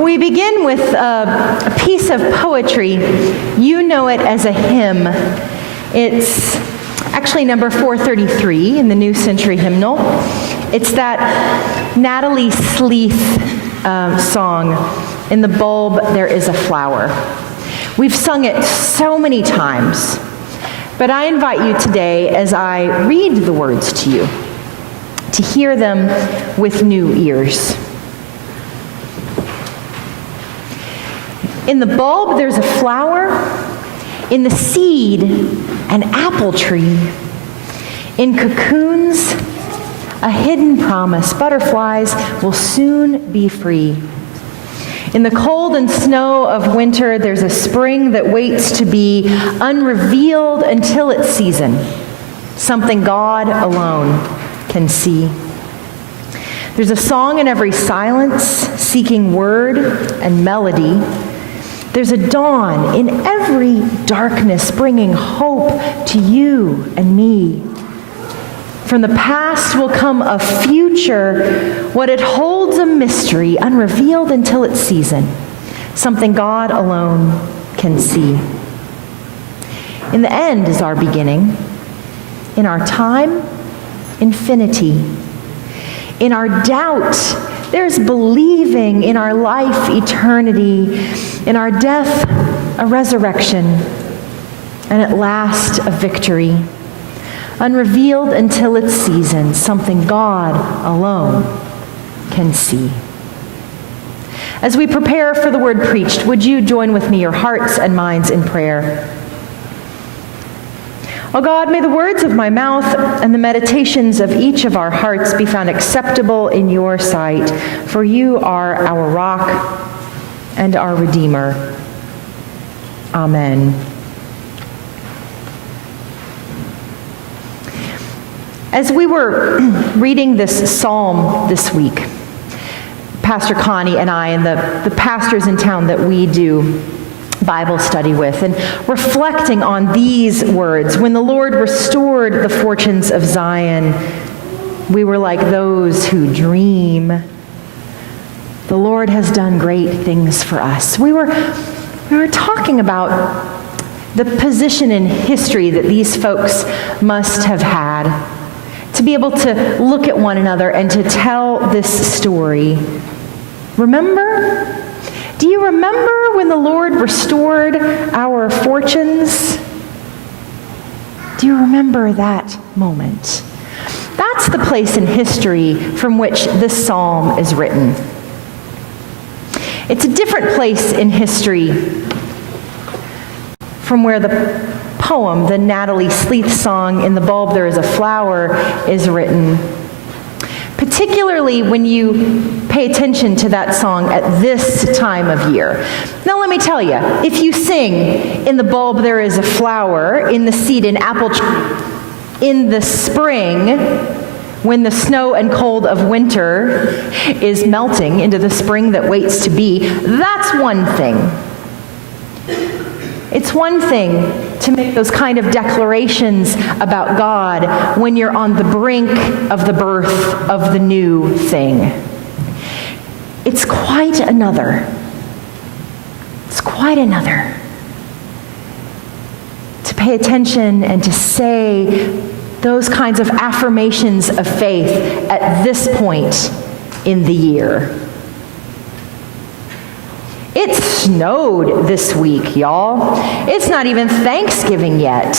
We begin with a piece of poetry. You know it as a hymn. It's actually number 433 in the New Century Hymnal. It's that Natalie Sleeth song, "In the Bulb There Is a Flower." We've sung it so many times, but I invite you today, as I read the words to you, to hear them with new ears. In the bulb there's a flower, in the seed an apple tree, in cocoons a hidden promise, butterflies will soon be free. In the cold and snow of winter there's a spring that waits to be unrevealed until its season, something God alone can see. There's a song in every silence, seeking word and melody. There's a dawn in every darkness, bringing hope to you and me. From the past will come a future, what it holds a mystery, unrevealed until its season, something God alone can see. In the end is our beginning. In our time, infinity. In our doubt, there's believing. In our life, eternity. In our death, a resurrection. And at last, a victory. Unrevealed until its season, something God alone can see. As we prepare for the word preached, would you join with me, your hearts and minds, in prayer? O God, may the words of my mouth and the meditations of each of our hearts be found acceptable in your sight, for you are our rock and our Redeemer. Amen. As we were reading this psalm this week, Pastor Connie and I and the pastors in town that we do Bible study with, and reflecting on these words, when the Lord restored the fortunes of Zion, we were like those who dream. The Lord has done great things for us. We were talking about the position in history that these folks must have had, to be able to look at one another and to tell this story. Remember? Do you remember when the Lord restored our fortunes? Do you remember that moment? That's the place in history from which this psalm is written. It's a different place in history from where the poem, the Natalie Sleeth song, "In the Bulb There Is a Flower," is written. Particularly when you pay attention to that song at this time of year. Now let me tell you, if you sing, "In the bulb there is a flower, in the seed an apple tree," in the spring, when the snow and cold of winter is melting into the spring that waits to be, that's one thing. It's one thing to make those kind of declarations about God when you're on the brink of the birth of the new thing. It's quite another. It's quite another to pay attention and to say those kinds of affirmations of faith at this point in the year. It snowed this week, y'all. It's not even Thanksgiving yet.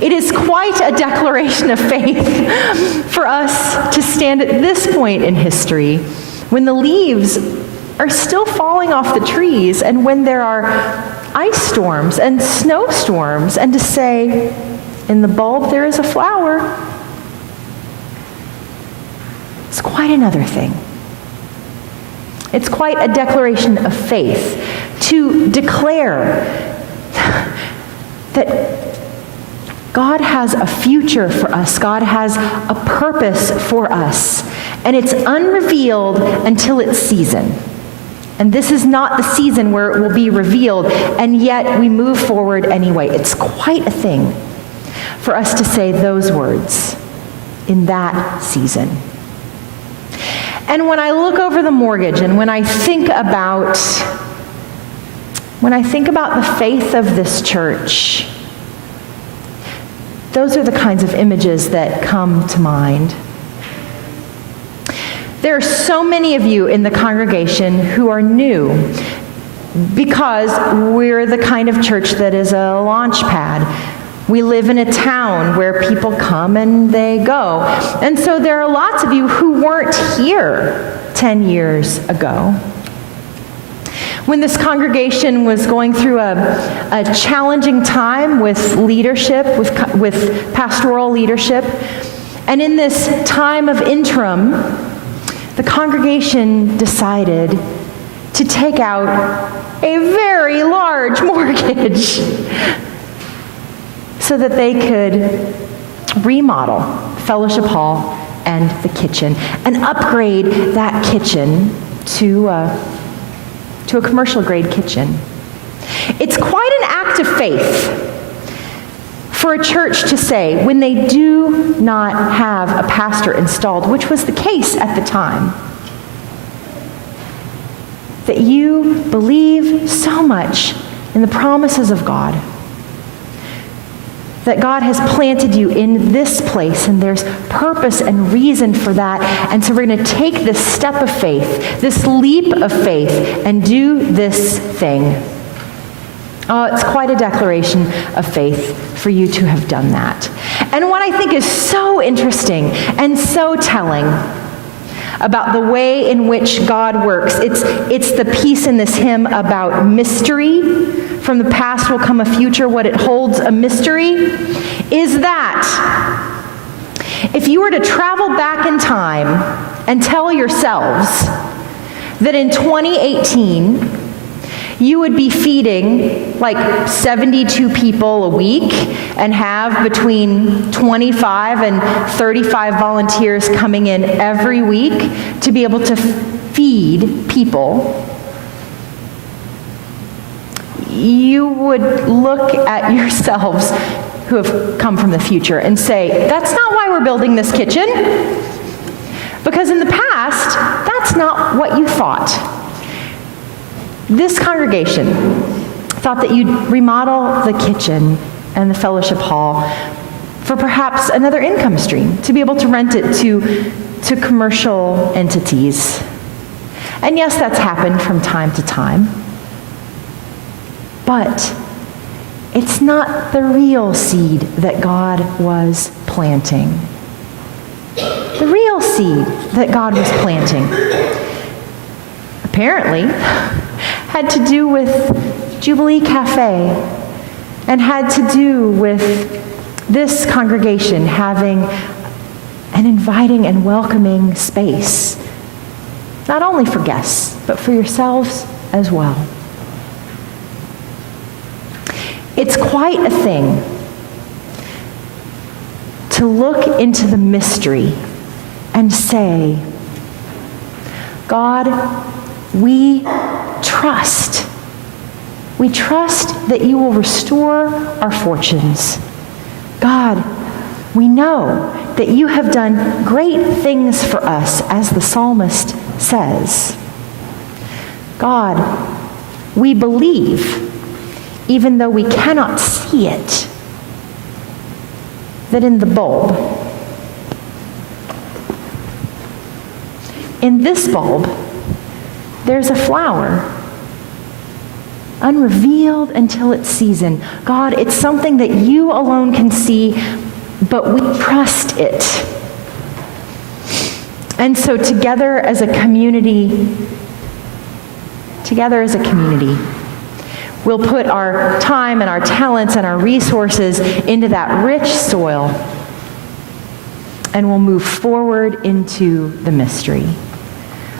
It is quite a declaration of faith for us to stand at this point in history when the leaves are still falling off the trees and when there are ice storms and snowstorms, and to say, "In the bulb there is a flower." It's quite another thing. It's quite a declaration of faith to declare that God has a future for us. God has a purpose for us. And it's unrevealed until its season. And this is not the season where it will be revealed, and yet we move forward anyway. It's quite a thing for us to say those words. in that season. And when I look over the mortgage and when I think about the faith of this church, those are the kinds of images that come to mind. There are so many of you in the congregation who are new because we're the kind of church that is a launch pad. We live in a town where people come and they go. And so there are lots of you who weren't here 10 years ago. When this congregation was going through a challenging time with leadership, with pastoral leadership, and in this time of interim, the congregation decided to take out a very large mortgage so that they could remodel Fellowship Hall and the kitchen and upgrade that kitchen to a commercial grade kitchen. It's quite an act of faith for a church to say, when they do not have a pastor installed, which was the case at the time, that you believe so much in the promises of God, that God has planted you in this place, and there's purpose and reason for that. And so we're going to take this step of faith, this leap of faith, and do this thing. Oh, it's quite a declaration of faith for you to have done that. And what I think is so interesting and so telling about the way in which God works, it's the piece in this hymn about mystery. From the past will come a future, what it holds a mystery, is that if you were to travel back in time and tell yourselves that in 2018 you would be feeding like 72 people a week and have between 25 and 35 volunteers coming in every week to be able to feed people, you would look at yourselves who have come from the future and say, that's not why we're building this kitchen. Because in the past, that's not what you thought. This congregation thought that you'd remodel the kitchen and the fellowship hall for perhaps another income stream, to be able to rent it to commercial entities. And yes, that's happened from time to time. But it's not the real seed that God was planting. The real seed that God was planting, apparently, had to do with Jubilee Cafe and had to do with this congregation having an inviting and welcoming space, not only for guests, but for yourselves as well. It's quite a thing to look into the mystery and say, God, we trust. We trust that you will restore our fortunes. God, we know that you have done great things for us, as the psalmist says. God, we believe, even though we cannot see it, that in the bulb, in this bulb, there's a flower, unrevealed until its season. God, it's something that you alone can see, but we trust it. And so together as a community, we'll put our time and our talents and our resources into that rich soil, and we'll move forward into the mystery.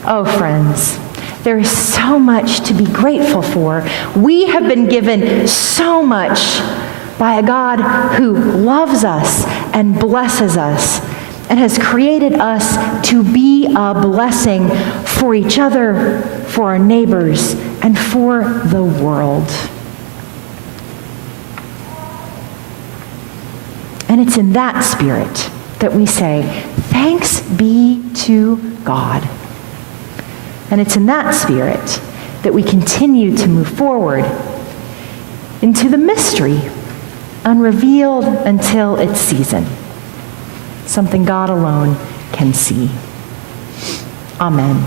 Oh, friends, there is so much to be grateful for. We have been given so much by a God who loves us and blesses us and has created us to be a blessing for each other, for our neighbors, and for the world. And it's in that spirit that we say, thanks be to God. And it's in that spirit that we continue to move forward into the mystery, unrevealed until its season, something God alone can see. Amen.